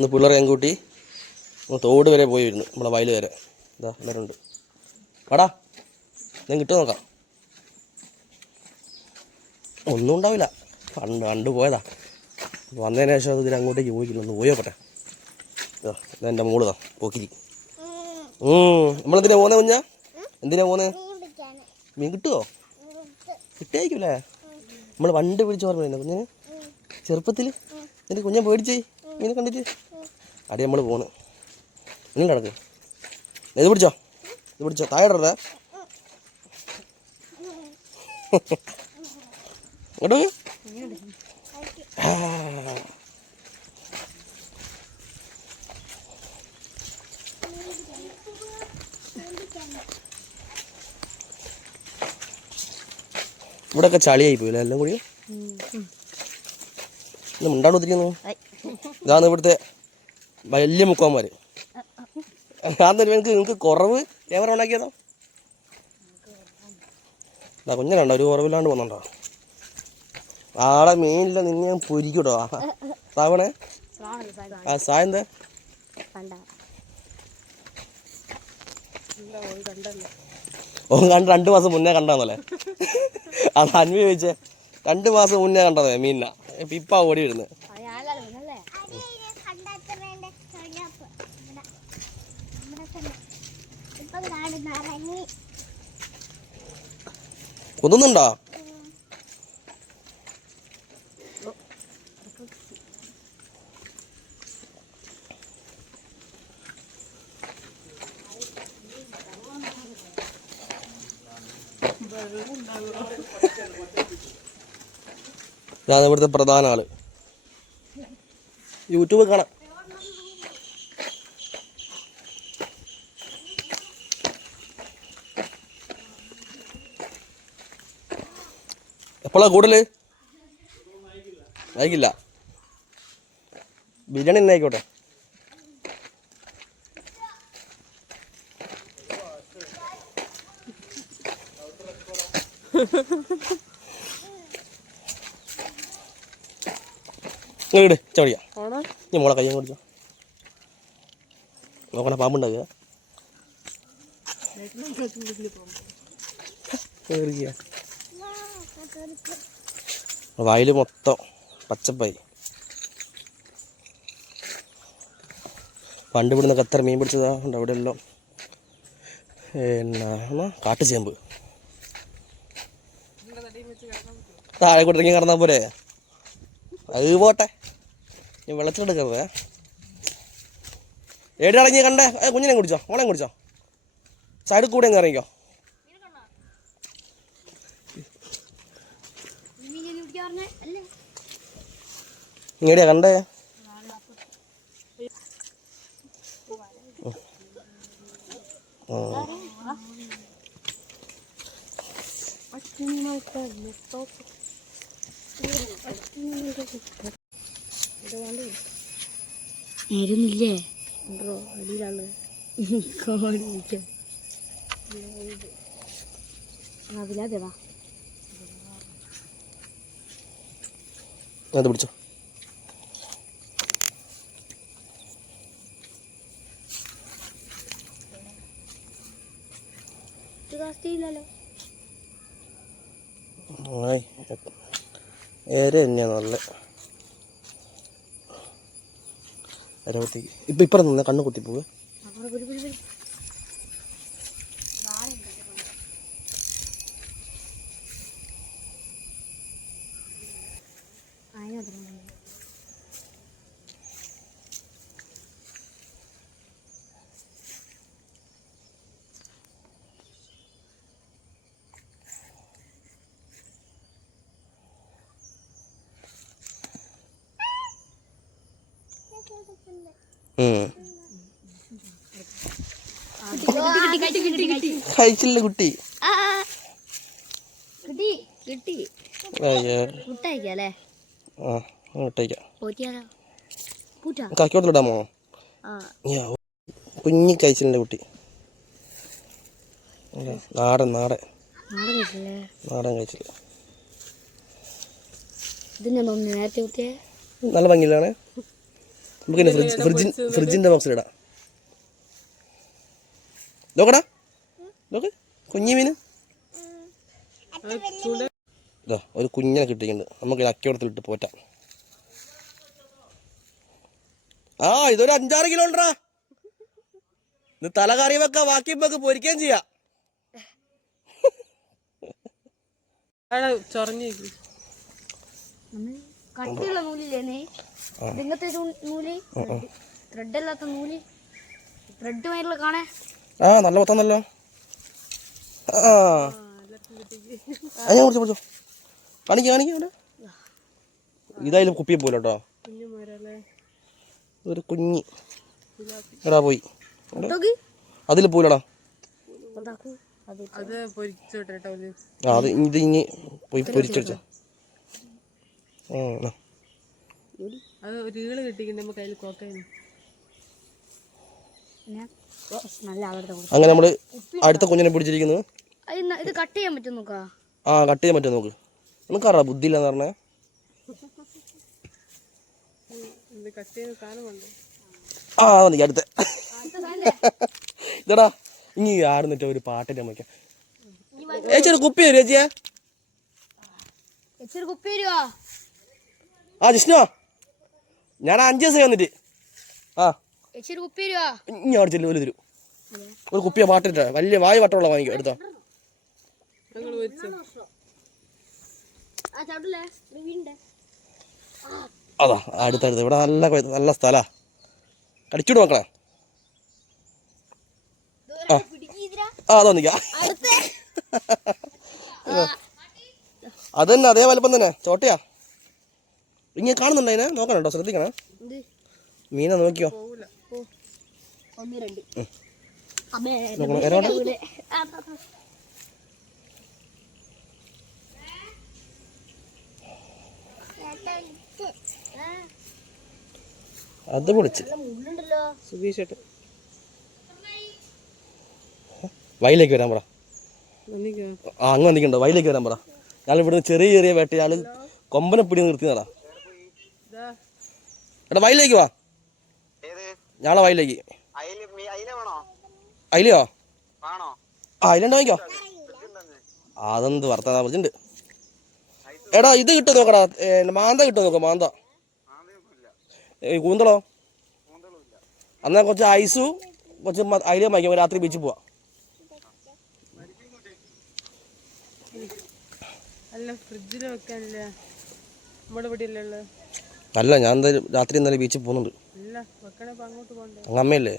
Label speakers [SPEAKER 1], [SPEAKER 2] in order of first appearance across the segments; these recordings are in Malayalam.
[SPEAKER 1] ഇന്ന് പിള്ളേർ ഞാൻ കൂട്ടി തോട് വരെ പോയി വരുന്നു നമ്മളെ വയൽ വരെ. ഇതാ എല്ലാവരുണ്ട്. വാടാ ഞാൻ കിട്ടുമോ നോക്കാം. ഒന്നും ഉണ്ടാവില്ല. പണ്ട് കണ്ടു പോയതാ. വന്നതിന് ശേഷം അത് ഇതിന് അങ്ങോട്ടേക്ക് പോയിക്കില്ല ഒന്ന് പോയോ പറ്റേ ഇതാ ഇതെന്റെ മോൾ താ പോക്കിരി. നമ്മളെന്തിനാ പോകുന്നത് കുഞ്ഞാ? എന്തിനാ പോകുന്നത് മീൻ കിട്ടുമോ കിട്ടിയായിരിക്കില്ലേ? നമ്മൾ വണ്ട് പിടിച്ച് ഓർമ്മ കുഞ്ഞിന്? ചെറുപ്പത്തിൽ എന്നിട്ട് കുഞ്ഞൻ പേടിച്ചേ? മീനെ കണ്ടിട്ട്? അടി നമ്മൾ പോണ്. ഇനി കിടക്ക് ഇത് പിടിച്ചോ. ഇത് പിടിച്ചോ. താഴെ ഇവിടെ ഇങ്ങോട്ട്. ഇവിടെയൊക്കെ ചളിയായി പോയില്ല എല്ലാം കൂടി? ഇന്ന് മുണ്ടാണ് ഒത്തിരിക്കുന്നു ഇതാണ് ഇവിടുത്തെ വലിയ മുക്കോന്മാര് അന്നൊരു നിങ്ങൾക്ക് നിങ്ങൾക്ക് കുറവ് ഏവരെ ഉണ്ടാക്കിയതോ? ഇതാ കുഞ്ഞിനുണ്ടോ ഒരു കുറവില്ലാണ്ട് വന്നുണ്ടോ. ആളെ മെയിനില്ല നിന്നെ ഞാൻ പൊരിക്കൂട്ടോ. സാവണേ? ആ സാ എന്താ? ഓ കണ്ട് രണ്ട് മാസം മുന്നേ കണ്ടാന്നല്ലേ അത് അന്വി ചോദിച്ചേ രണ്ട് മാസം മുന്നേ കണ്ടതേ മീനിനാ? ഇപ്പാ ഓടി വരുന്നത്. കൊതുന്നുണ്ടോ ഞാൻ ഇവിടുത്തെ പ്രധാന ആൾ. യൂട്യൂബ് കാണാം. എപ്പോഴാ കൂടുതൽ ആയിക്കില്ല. ബിരിയാണി തന്നെ ആയിക്കോട്ടെ. ഇങ്ങോട്ട് ചവടിയാ നീ മോളെ കയ്യും കൊടുക്കാം നോക്കണ പാമ്പുണ്ടാകുക കേറിയ വായിൽ മൊത്തം പച്ചപ്പായി. പണ്ട് ഇവിടുന്ന് എത്ര മീൻ പിടിച്ചതാ. ഉണ്ട് അവിടെ എല്ലാം. എന്നാ കാട്ടുചേമ്പ് താഴെ കൊടുത്തെങ്കിൽ കിടന്നാൽ പോരെ? അത് പോട്ടെ. ഞാൻ വെള്ളത്തിലെടുക്കരുത് ഏടി ഇറങ്ങി കണ്ടേ. കുഞ്ഞിനെ കുടിച്ചോ. മോളെ കുടിച്ചോ. സൈഡിൽ കൂടെ അങ്ങ് ഇറങ്ങിക്കോ. ഇങ്ങടിയാ കണ്ടേ? ആ.
[SPEAKER 2] നേരുന്നില്ലേ ഉണ്ടോ അടിയിലാണ്. കോടിക്കാം രാവിലെ വാ
[SPEAKER 1] അത് പിടിച്ചോ. ആയി ഏര തന്നെയാണ് നല്ല. അരവത്തേക്ക് ഇപ്പം ഇപ്പറ നിന്ന കണ്ണ്
[SPEAKER 2] അവിടെ ഒരു ഒരു
[SPEAKER 1] കഴിച്ചില്ല കുട്ടി
[SPEAKER 2] കിട്ടി കിട്ടി
[SPEAKER 1] അയ്യോ
[SPEAKER 2] മുട്ടയല്ലേ
[SPEAKER 1] ആ ഇട്ടേക്കാം
[SPEAKER 2] പോറ്റിയാലോ പൂട്ടാ
[SPEAKER 1] കാക്കോട്ടിലിടാമോ
[SPEAKER 2] കുട്ടി.
[SPEAKER 1] യാ, കുഞ്ഞി കഴിച്ചില്ല കുട്ടി. നാടൻ നാടൻ.
[SPEAKER 2] കഴിച്ചല്ലേ?
[SPEAKER 1] നാടൻ കഴിച്ചില്ല. നല്ല ഭംഗിയിലാണ്. നമുക്ക് ഇനി ഫ്രിഡ്ജ് ഫ്രിഡ്ജിൻ ബോക്സിലിടാം നോക്കടാ. നോക്ക്. കുഞ്ഞി മീൻ. ഇതാ ഒരു കുഞ്ഞിനെ കിട്ടിയിട്ടുണ്ട്. നമുക്ക് ഇത് അക്കയോടത്തിലിട്ട് പോറ്റാം. ആ ഇതൊരു അഞ്ചാറ് കിലോ ഉണ്ടാ ഇത് തല കറി വെക്കാം ബാക്കി നമുക്ക് പൊരിക്കുകയും ചെയ്യാം.
[SPEAKER 2] കട്ടിയുള്ള നൂലില്ലേ നീ? ഇങ്ങനത്തെ നൂൽ? ത്രെഡ് അല്ലാത്ത നൂൽ? ത്രെഡ് മേലുള്ള കാണേ
[SPEAKER 1] ആ നല്ല പത്താന്നല്ലോ. ആ ആ, ഞാൻ കുടിച്ചോ കുടിച്ചോ. കാണിക്ക കാണിക്കാം അവിടെ ഇതായാലും കുപ്പിയെ പോലെ കേട്ടോ. ഒരു കുഞ്ഞി. എടാ പോയി. അതിൽ പോലടാ
[SPEAKER 2] അത്
[SPEAKER 1] ആ ഇത് ഇനി പോയി പൊരിച്ചടിച്ചോ ഓ ആ.
[SPEAKER 3] അത് ഒരു നമ്മ നമുക്ക് അതിൽ കോക്കായിരുന്നു
[SPEAKER 1] അങ്ങനെ നമ്മൾ അടുത്ത കുഞ്ഞിനെ പിടിച്ചിരിക്കുന്നു.
[SPEAKER 2] ഇത് കട്ട് ചെയ്യാൻ പറ്റും നോക്കാ?
[SPEAKER 1] ആ കട്ട് ചെയ്യാൻ പറ്റുമോ നോക്ക്. നിനക്കറിയാം ബുദ്ധിയില്ലെന്ന് പറഞ്ഞേ? ആ മതി അടുത്ത. ഇതടാ ഇനി ആടുന്നിട്ട് ഒരു പാട്ടിന്റെ നമുക്ക് ഏച്ചി കുപ്പി വരും ചേച്ചിയെ ആ ജിഷ്ണു ഞാൻ അഞ്ച് ദിവസം വന്നിട്ട് ആ. ഇനി അവിടെ ചെല്ലു ഒരു തരൂ. ഒരു കുപ്പിയ പാട്ടിട്ട വലിയ വായു വട്ടമുള്ള വാങ്ങിക്കും എടുത്തോ. അതാ അടുത്തടുത്ത്. ഇവിടെ നല്ല നല്ല സ്ഥലാ. കടിച്ചുവിട് മക്കളെ? ആ. അതാ
[SPEAKER 2] അടുത്തേ.
[SPEAKER 1] അത് തന്നെ അതേ വലപ്പം തന്നെ. ചോട്ടയാ. ഇങ്ങനെ കാണുന്നുണ്ടോ അതിനെ നോക്കണം കേട്ടോ ശ്രദ്ധിക്കണം മീനെ നോക്കിയോ?
[SPEAKER 2] ഒന്ന് രണ്ട്. അമ്മേ
[SPEAKER 1] അത് പൊളിച്ച്.
[SPEAKER 3] ഏട്ടൻ
[SPEAKER 1] വയലേക്ക് വരാൻ പറ. ആ അങ്ങ് വന്നിട്ടുണ്ടോ വയലേക്ക് വരാൻ പറ. ഞാൻ ഇവിടുന്ന് ചെറിയ ചെറിയ വേട്ടയാൾ കൊമ്പനെ പിടി നിർത്തി
[SPEAKER 3] നടാ.
[SPEAKER 1] എടാ വയലേക്ക് വാ. ഞാളെ വയലിലേക്ക്
[SPEAKER 4] അയില മീ- അയില വേണോ
[SPEAKER 1] അയിലെയോ?
[SPEAKER 4] വേണോ
[SPEAKER 1] ആ അയിലുണ്ട് വാങ്ങിക്കോ? അതെന്ത് വർത്താന പറഞ്ഞിട്ടുണ്ട്? എടാ ഇത് കിട്ടും നോക്കടാ? മാന്ത കിട്ടും നോക്കാം മാന്ത? കൂന്തളോ? അന്നാ കുറച്ച് ഐസു കുറച്ച് അയിലയും വാങ്ങിക്കാം രാത്രി ബീച്ചിൽ പോവാം.
[SPEAKER 3] അല്ല
[SPEAKER 1] ഞാൻ രാത്രി ഇന്നലെ ബീച്ചിൽ പോകുന്നുണ്ട്. അമ്മയല്ലേ?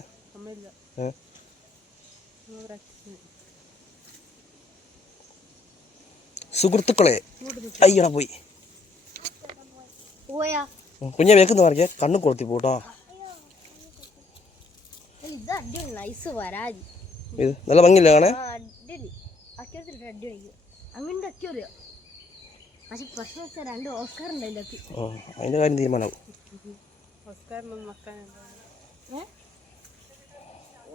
[SPEAKER 1] സുഹൃത്തുക്കളെ അയ്യടാ പോയി. കുഞ്ഞ വേക്കുന്ന പറഞ്ഞേ കണ്ണു കൊളുത്തി പോട്ടോ.
[SPEAKER 2] ഇത്
[SPEAKER 1] നല്ല ഭംഗിയില്ല കാണേ അതിന്റെ കാര്യം തീരുമാനമാവും
[SPEAKER 3] ഓസ്കാറിനൊന്നും വെക്കാനുണ്ടോ
[SPEAKER 2] ഏ ഓസ്കാർ ഇതിന് എന്തെങ്കിലും ആക്കി അടുത്തെത്തിയോ ഓ ചേട്ടാ
[SPEAKER 1] ഉം. ആ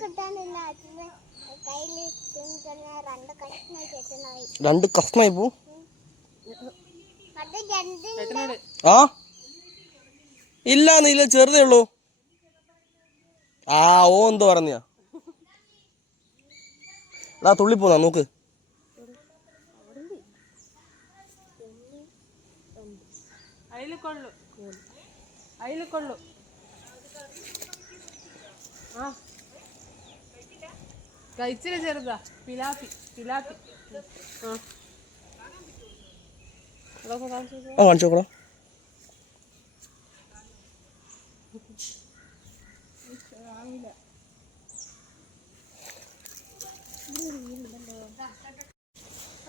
[SPEAKER 5] കിട്ടാനില്ല അച്ഛന് കയ്യിൽ തിന്നിട്ടുള്ള രണ്ട്
[SPEAKER 1] കഷ്ണമായി പോ. ആ? ഇല്ല നീല ചെറുതേ ഉള്ളൂ. ആ ഓ എന്തോ പറഞ്ഞാ എടാ തുള്ളിപ്പോന്നാ നോക്ക്
[SPEAKER 3] അതിൽ കൊള്ളു അതിൽ കൊള്ളു ആ കഴിച്ചില്ല ചെറുതാ പിലാപ്പി പിലാപ്പി ആ അതൊക്കെ കാണിച്ചു കൊടുക്ക്.
[SPEAKER 1] ആ കാണിച്ചു നോക്കടാ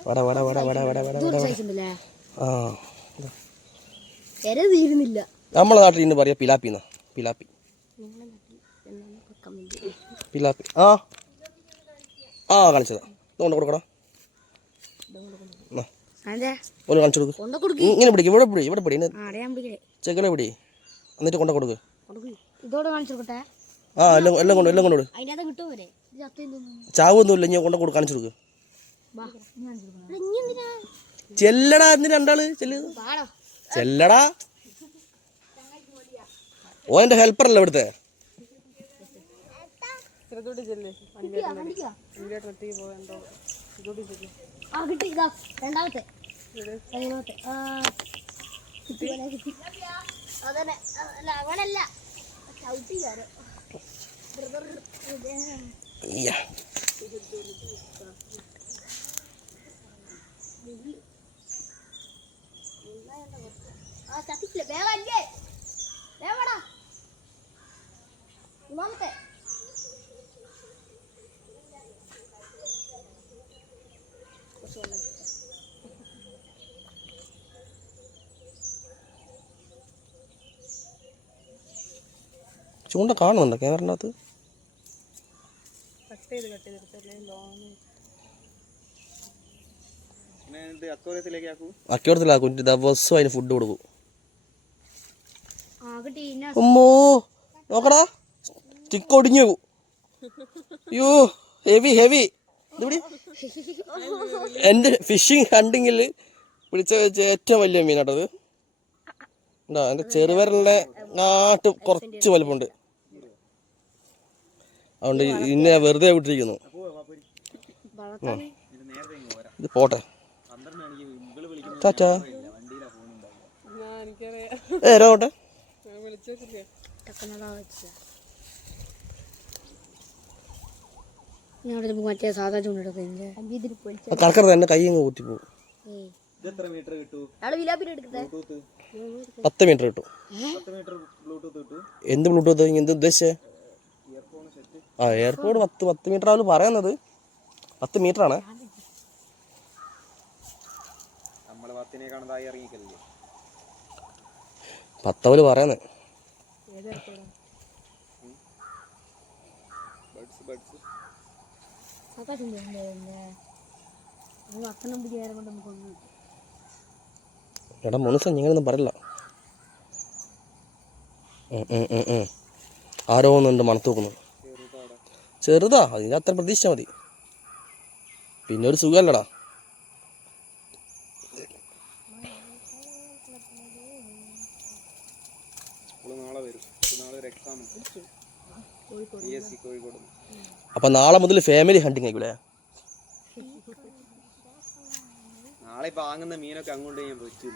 [SPEAKER 1] വട വട വട വട വട വട വട
[SPEAKER 2] സൈസ് ഉണ്ടല്ലേ
[SPEAKER 1] ആ
[SPEAKER 2] എര തീരുന്നില്ല.
[SPEAKER 1] നമ്മളെ നാട്ടിൽ ഇന്ന് പറയാ പിലാപ്പിന്നാ പിലാപ്പി. പിലാപ്പി. ആ. ആ കാണിച്ചതാ. കൊണ്ട് കൊടുക്കടാ. എന്നാ, ഒന്ന് കാണിച്ചു കൊടുക്ക്.
[SPEAKER 2] കൊണ്ട
[SPEAKER 1] ഇങ്ങനെ പിടിക്കും. ഇവിടെ പിടി ഇവിടെ പിടി. ചെക്കലെ പിടി. എന്നിട്ട് കൊണ്ട കൊടുക്ക്. ആ എല്ലാം എല്ലാം കൊണ്ട് എല്ലാം കൊണ്ട് ചാവൊന്നുമില്ല ഇനി കൊണ്ട കൊടുക്ക് കാണിച്ചു കൊടുക്ക്.
[SPEAKER 2] ഞാൻ
[SPEAKER 1] ചെല്ലടാ എന്തിന് രണ്ടാൾ. ചെല്ലു. ചെല്ലടാ ഓ എന്റെ ഹെൽപ്പറല്ലേ ഇവിടുത്തെ
[SPEAKER 3] ഇത്രത്തോട്ട്
[SPEAKER 2] ആ വേഗം അല്ലേ വേഗടാ മൂന്നാമത്തെ
[SPEAKER 1] ചൂണ്ട കാണുന്നുണ്ടോ ക്യാമറിന്റെ അകത്ത്?
[SPEAKER 3] കട്ട് ചെയ്ത് കട്ട് ചെയ്തെടുത്തല്ലേ ലോങ്
[SPEAKER 4] പിന്നെ ഇത്
[SPEAKER 1] അക്കോടത്തില്ല അതിന് ഫുഡ് കൊടുക്കും. അമ്മോ നോക്കടാ. സ്റ്റിക്ക് ഒടിഞ്ഞു. പോകും. അയ്യോ ഹെവി ഹെവി എന്റെ ഫിഷിങ് ഹണ്ടിങ്ങിൽ പിടിച്ച വെച്ച ഏറ്റവും വലിയ മീനാട്ടത് ഉണ്ടോ എന്റെ ചെറുവിരലിന്റെ നാട്ട് കുറച്ച് വലുപ്പമുണ്ട്. അതുകൊണ്ട് ഇന്നെ വെറുതെ വിട്ടിരിക്കുന്നു.
[SPEAKER 4] ഇത്
[SPEAKER 1] പോട്ടെ. ടാറ്റാ.
[SPEAKER 4] വണ്ടിയിലാ പോകുന്നുണ്ടാവുക
[SPEAKER 3] ഞാൻ എനിക്കറിയാം
[SPEAKER 1] ഏ
[SPEAKER 3] ഞാൻ വിളിച്ചോക്കില്ലേ
[SPEAKER 2] ടക്കനതാ വെച്ച അവിടെ മറ്റേ സാധാ ചൂണ്ടെടുക്കുന്നത് അമ്പീതിരി പൊളിച്ച
[SPEAKER 1] കറക്കരുത് കൈ അങ്ങ്
[SPEAKER 4] ബ്ലൂടൂത്ത്
[SPEAKER 1] പത്ത് മീറ്റർ കിട്ടും. എന്ത് ബ്ലൂടൂത്ത് എന്ത് ഉദ്ദേശിച്ചേ? ആ എയർപോർട്ട് പത്ത് പത്ത് മീറ്റർ ആണ് പറയുന്നത്. പത്ത് മീറ്റർ ആണ്
[SPEAKER 4] നമ്മൾ പത്തിനെ കാണുന്നതായി ഇറങ്ങിക്കല്ലേ
[SPEAKER 1] പത്തവൽ പറയുന്നത് എടാ മനുഷ്യൻ ഇങ്ങനെയൊന്നും പറയില്ല. ആരോ ഒന്നുണ്ട് മണത്ത് നോക്കുന്നു. ചെറുതാ അതിന് അത്ര പ്രതീക്ഷ മതി. പിന്നെ ഒരു സുഖമല്ലടാ
[SPEAKER 4] സ്കൂൾ നാളെ വരും ഇത് നാളെ ഒരു exam P S C Kozhikode
[SPEAKER 1] അപ്പം നാളെ മുതൽ ഫാമിലി ഹണ്ടിങ് ആയിക്കൂലേ
[SPEAKER 4] നാളെ വാങ്ങുന്ന മീനൊക്കെ അങ്ങോട്ട് ഞാൻ പൊരിച്ചു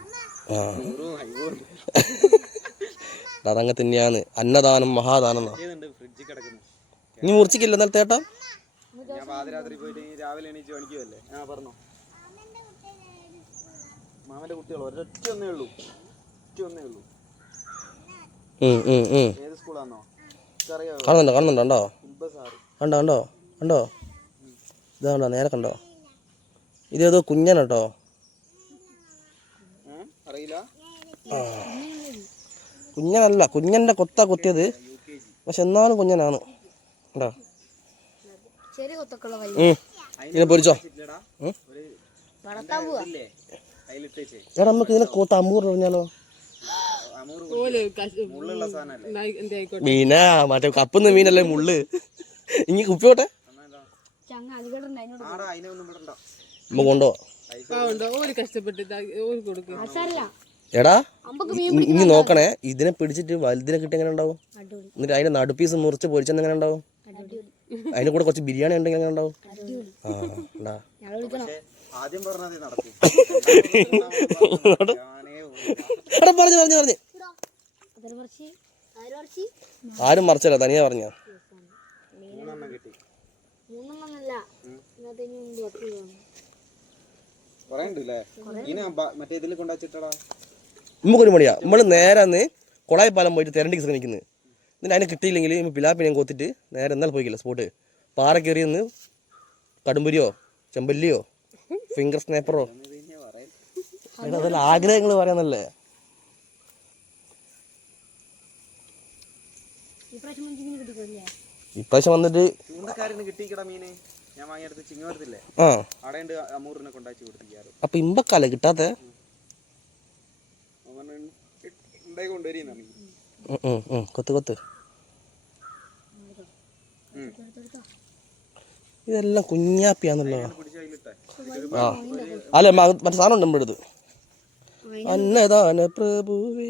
[SPEAKER 1] അതങ്ങ് തന്നെയാണ്. അന്നദാനം മഹാദാനം നീ മുറിച്ചിക്കില്ല എന്നാൽ തേട്ടാ?
[SPEAKER 4] ഞാൻ പാതിരാത്രി പോയിട്ട് രാവിലെ എണീച്ച് പണിക്കുമല്ലേ ആ പറഞ്ഞോ. മാമന്റെ കുട്ടികൾ ഒരൊറ്റ ഒന്നേ ഉള്ളൂ. ഒറ്റ ഒന്നേ ഉള്ളൂ.
[SPEAKER 1] ഉം, ഉം, ഉം.
[SPEAKER 4] ഏത് സ്കൂളാന്നോ?
[SPEAKER 1] കാണുന്നുണ്ടോ കാണുന്നുണ്ടോ കണ്ടോ? കണ്ടോ കണ്ടോ കണ്ടോ? ഇതാ കണ്ടോ നേരെ കണ്ടോ? ഇതേതോ ഏതോ
[SPEAKER 4] കുഞ്ഞാണ് അറിയില്ല.
[SPEAKER 1] കുഞ്ഞനല്ല കുഞ്ഞന്റെ കൊത്ത കൊത്തിയത്. പക്ഷെ എന്നാലും കുഞ്ഞനാണ്. കണ്ടോ?
[SPEAKER 2] ചെറിയ കൊത്തൊക്കെയുള്ള കൈ
[SPEAKER 1] ഉം. ഇതിനെ പൊരിച്ചോ. എടാ നമുക്ക് ഇതിനെ കൊത്ത. അമ്മൂറ് പറഞ്ഞാലോ? മീനാ മറ്റേ കപ്പുന്ന മീനല്ലേ മുള്ള്. ഇനി കുപ്പിയോട്ടെ നമ്മ കൊണ്ടോ? എടാ ഇനി നോക്കണേ. ഇതിനെ പിടിച്ചിട്ട് വലുതിനെ കിട്ടി എങ്ങനെ ഉണ്ടാവും? എന്നിട്ട് അതിന്റെ നടുപ്പീസ് മുറിച്ച് പൊരിച്ചെന്ന് എങ്ങനെ ഉണ്ടാവും? അതിന്റെ കൂടെ കുറച്ച് ബിരിയാണി ഉണ്ടെങ്കിൽ എങ്ങനെ ഉണ്ടാവും? ആ
[SPEAKER 4] ആദ്യം
[SPEAKER 1] പറഞ്ഞു പറഞ്ഞു പറഞ്ഞു
[SPEAKER 2] അതിൽ മറിച്ച് അതിൽ മറിച്ച്
[SPEAKER 1] ആരും മറിച്ചല്ല തനിയാ പറഞ്ഞ. നമുക്കൊരു മണിയാ നമ്മൾ നേരെ കൊളായി കുളായി പാലം പോയിട്ട് തിരണ്ടിക്ക് ശ്രമിക്കുന്നത് എന്നിട്ട് അതിനെ കിട്ടിയില്ലെങ്കിൽ പിലാപ്പിനെ പിലാപ്പിനെയും കൊത്തിട്ട് നേരെ എന്നാൽ പോയിക്കില്ല സ്പോട്ട്. പാറ കയറി നിന്ന് കടുമ്പുരിയോ ചെമ്പല്ലിയോ ഫിംഗർ സ്നാപ്പറോ. അതെല്ലാം ആഗ്രഹങ്ങൾ പറയാന്നല്ലേ
[SPEAKER 2] ഇപ്രാവശ്യം അഞ്ച് മീൻ കിട്ടിക്കോല്ലേ
[SPEAKER 1] ഇപ്രാവശ്യം വന്നിട്ട് ആ. അപ്പൊ ഇമ്പക്കാല കിട്ടാത്ത? കൊത്ത് കൊത്ത്. ഇതെല്ലാം
[SPEAKER 4] അതിലിട്ടെ.
[SPEAKER 1] ആ. അല്ലേ മറ്റേ സാധനം ഉണ്ട് നമ്മുടെ അടുത്ത്. അന്നദാന പ്രഭുവേ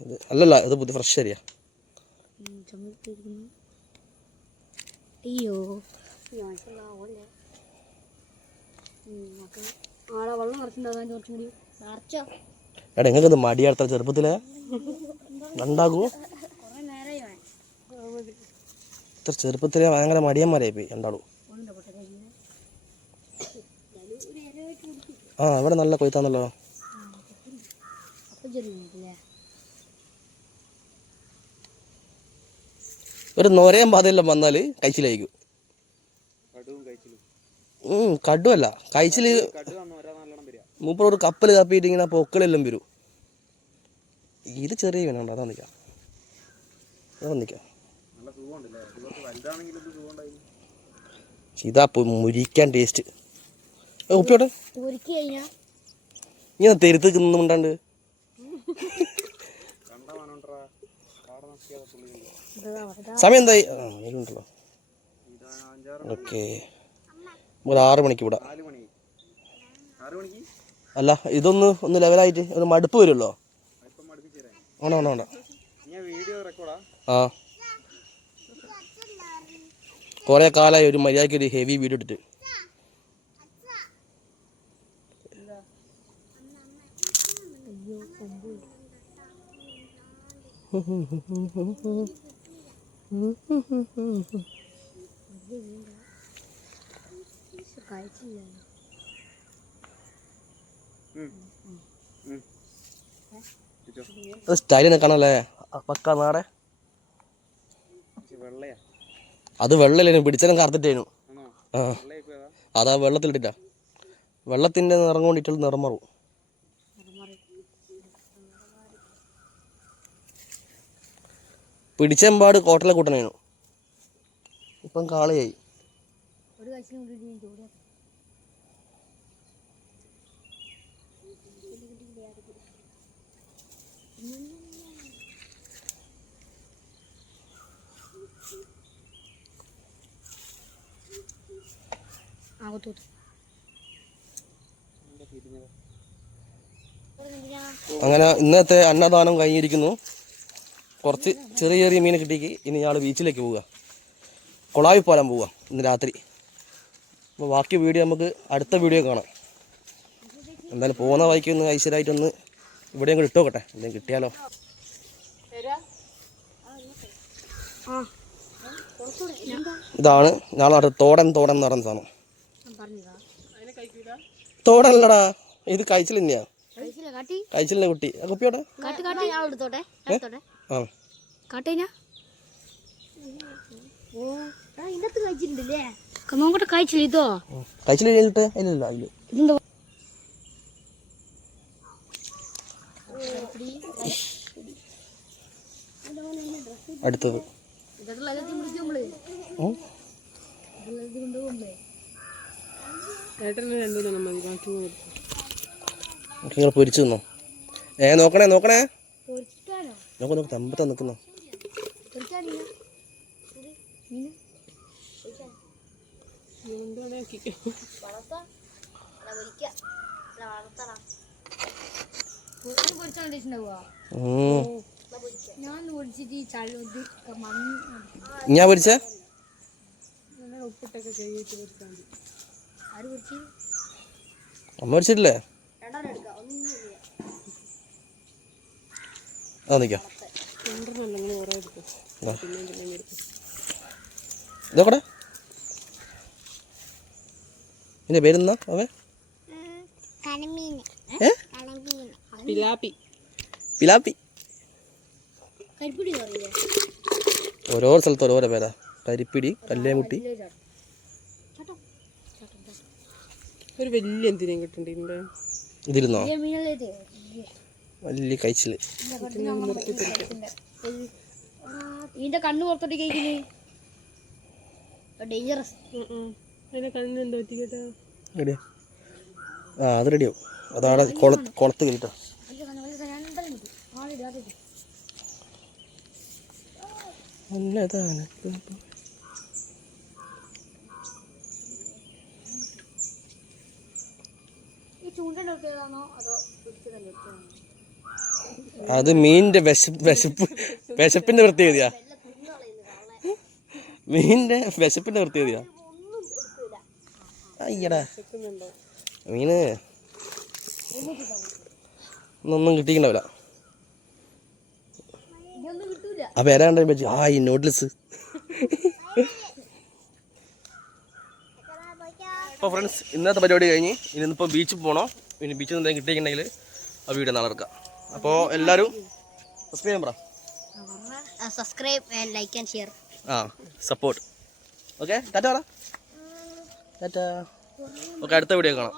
[SPEAKER 4] ഇത്
[SPEAKER 1] അല്ലല്ല ഇത് പുതിയ ഫ്രഷ് അരിയാ.
[SPEAKER 2] അയ്യോ.
[SPEAKER 1] എടാ നിങ്ങൾക്ക് ഇത് മടിയാർത്ത ചെറുപ്പത്തിലെ? ഉണ്ടാകുമോ ഇത്ര ചെറുപ്പത്തിലെ ഭയങ്കര മടിയന്മാരായി പോയി
[SPEAKER 2] കുടിക്കും
[SPEAKER 1] ആ ഇവിടെ നല്ല കൊയ്ത്താന്നല്ലോ
[SPEAKER 2] അപ്പം ചെറിയല്ലേ
[SPEAKER 1] ഒരു നോരയും പാതയെല്ലാം വന്നാൽ കഴിച്ചിലായിരിക്കും ഉം, കടുവല്ല.
[SPEAKER 4] കഴിച്ചിൽ
[SPEAKER 1] മൂപ്പർ ഒരു കപ്പൽ കാപ്പിയിട്ട് ഇങ്ങനെ പൊക്കളെല്ലാം വരും. ഇത് ചെറിയ മീനുണ്ട് അതാ നിൽക്കാം അതാ നിൽക്കാം
[SPEAKER 4] ഇത് കുറച്ച് വലുതാണെങ്കിലും ഇത്
[SPEAKER 1] ഇതാ പോ- മുരിക്കാൻ ടേസ്റ്റ് ഉപ്പിയോട്ടെ? ഇങ്ങനെ തെരുത്ത് നിന്നുണ്ടാണ്ട്
[SPEAKER 4] കണ്ട മനുണ്ടാ കാട നശിക്കാതെ പുള്ളികളില്ല
[SPEAKER 1] സമയം എന്തായി ആ ഉണ്ടല്ലോ ഓക്കെ. ഒരു ആറ് മണിക്ക് വിടാം
[SPEAKER 4] നാല് മണി ആറ് മണിക്ക്
[SPEAKER 1] അല്ല ഇതൊന്ന് ഒന്ന് ലെവലായിട്ട് ഒന്ന് മടുപ്പ് വരുമല്ലോ?
[SPEAKER 4] വീഡിയോ റെക്കോർഡാ
[SPEAKER 1] ആ. കുറേ കാലമായി ഒരു മര്യാദയ്ക്ക് ഒരു ഹെവി വീഡിയോ ഇട്ടിട്ട്.
[SPEAKER 2] കഴിച്ചില്ല
[SPEAKER 1] സ്റ്റൈലിനെ കാണാല്ലേ? പക്ക നാടെ. അത് വെള്ളല്ലേ പിടിച്ചാലും കറുത്തിട്ടേനു അതാ വെള്ളത്തിലിട്ടിട്ടാ. വെള്ളത്തിന്റെ നിറം കൊണ്ടിട്ടുള്ള നിറം മാറും. പിടിച്ചെമ്പാട് കോട്ടലെ കൂട്ടനേനു ഇപ്പം കാളയായി. അങ്ങനെ ഇന്നത്തെ അന്നദാനം കഴിഞ്ഞിരിക്കുന്നു. കുറച്ച് ചെറിയ ചെറിയ മീൻ കിട്ടിക്ക് ഇനി ഇയാൾ ബീച്ചിലേക്ക് പോവുക. കൊളാവി പോലാൻ പോവുക ഇന്ന് രാത്രി. അപ്പോൾ ബാക്കി വീഡിയോ നമുക്ക് അടുത്ത വീഡിയോ കാണാം. എന്തായാലും പോകുന്ന വഴിക്ക് ഒന്ന് ഐശ്വര്യമായിട്ടൊന്ന് ഇവിടെ കൂടി ഇട്ടോക്കട്ടെ എന്തെങ്കിലും കിട്ടിയാലോ? ഇതാണ് നാളെ അടുത്ത് തോടൻ തോടൻ എന്ന് പറയുന്ന സാധനം. തോടല്ലടാ ഇത് കഴിച്ചില്ല
[SPEAKER 2] കഴിച്ചില്ല കുട്ടി. കഴിച്ചിലിന്റെ നോക്കട്ടെ ഇതോ?
[SPEAKER 1] കഴിഞ്ഞിട്ട് അതിലില്ല
[SPEAKER 2] ഇതെന്താ
[SPEAKER 1] അടുത്തത്. പൊരിച്ചു തിന്നോ. ഏ നോക്കണേ നോക്കണേ. നോക്ക് നോക്ക് തമ്പത്താ നിൽക്കുന്നോ.
[SPEAKER 2] ഞാൻ
[SPEAKER 1] പൊരിച്ച്? അമ്മ പൊരിച്ചിട്ടില്ലേ?
[SPEAKER 3] പിന്നെ നിൽക്കാം
[SPEAKER 1] ഇതോക്കടെ. നിന്റെ പേരെന്നാ
[SPEAKER 5] കണമീൻ
[SPEAKER 3] പിലാപ്പി.
[SPEAKER 1] ഓരോ സ്ഥലത്ത് ഓരോരോ പേരാ. കരിപ്പിടി കല്ലേമുട്ടി.
[SPEAKER 3] ഒരു വലിയ എന്തിനും കിട്ടണ്ടില്ലേ
[SPEAKER 1] ഇതിരുന്നോ?
[SPEAKER 2] വലിയ
[SPEAKER 1] കഴിച്ചിൽ.
[SPEAKER 2] ഇതിന്റെ കണ്ണ് പുറത്തോട്ട് കഴിക്കുന്നേ ഡേഞ്ചറസ്
[SPEAKER 1] ആ അത് റെഡിയോ അതാണ് കൊളത്ത്
[SPEAKER 2] കേട്ടോ. നല്ലതാണ്. ചൂണ്ടോ അതോ
[SPEAKER 1] അത് മീനിന്റെ വിശപ്പ് വിശപ്പ് വിശപ്പിന്റെ
[SPEAKER 2] കാളെ
[SPEAKER 1] മീനിന്റെ വിശപ്പിന്റെ പ്രത്യേകതയാ അയ്യടാ. മീന് ഒന്നും
[SPEAKER 2] കിട്ടൂല
[SPEAKER 1] ആ പേരാണ്ട് വെച്ച് ആ ഈ നൂഡിൽസ് അപ്പോൾ ഫ്രണ്ട്സ് ഇന്നത്തെ പരിപാടി കഴിഞ്ഞ്. ഇനി ഇപ്പോൾ ബീച്ചിൽ പോകണോ ഇനി ബീച്ചിൽ നിന്ന് എന്തെങ്കിലും കിട്ടിയിട്ടുണ്ടെങ്കിൽ ആ വീട് നാളെ അപ്പോൾ എല്ലാരും സബ്സ്ക്രൈബ് പറ.
[SPEAKER 2] Subscribe and like and share
[SPEAKER 1] ആ സപ്പോർട്ട് ഓക്കെ ടാറ്റ പറ. ടാറ്റ. ഓക്കെ അടുത്ത വീഡിയോ കാണാം.